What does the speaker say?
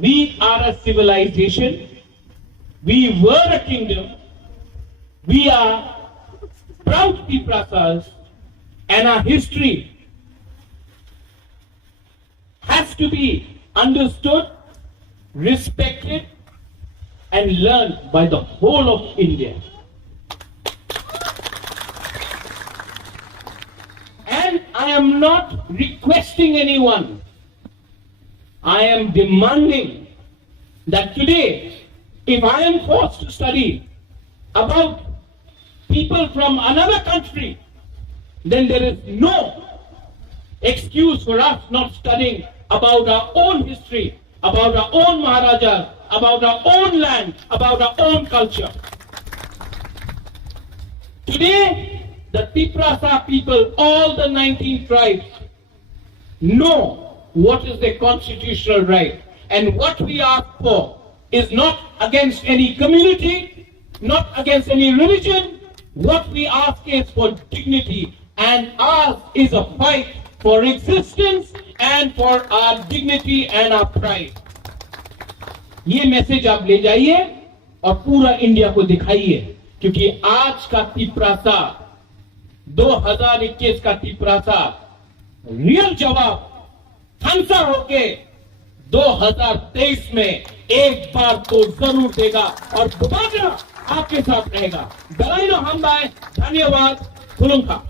We are a civilization. We were a kingdom. We are proud Tiprasas, and our history has to be understood, respected, and learned by the whole of India. And I am not requesting anyone. I am demanding that today, if I am forced to study about people from another country, then there is no excuse for us not studying about our own history, about our own Maharajas, about our own land, about our own culture. Today, the Tiprasa people, all the 19 tribes, know what is their constitutional right. And what we ask for is not against any community, not against any religion. What we ask is for dignity, and ours is a fight for existence and for our dignity and our pride. ये message आप ले जाइए और पूरा India को दिखाइए, क्योंकि आज का तिपरासा, 2021 का तिपरासा रियल जवाब हंसा होके 2023 में एक बार तो जरूर देगा और दोबारा आपके साथ रहेगा। दलाइनो हमबाय, धन्यवाद, खुलुमखा।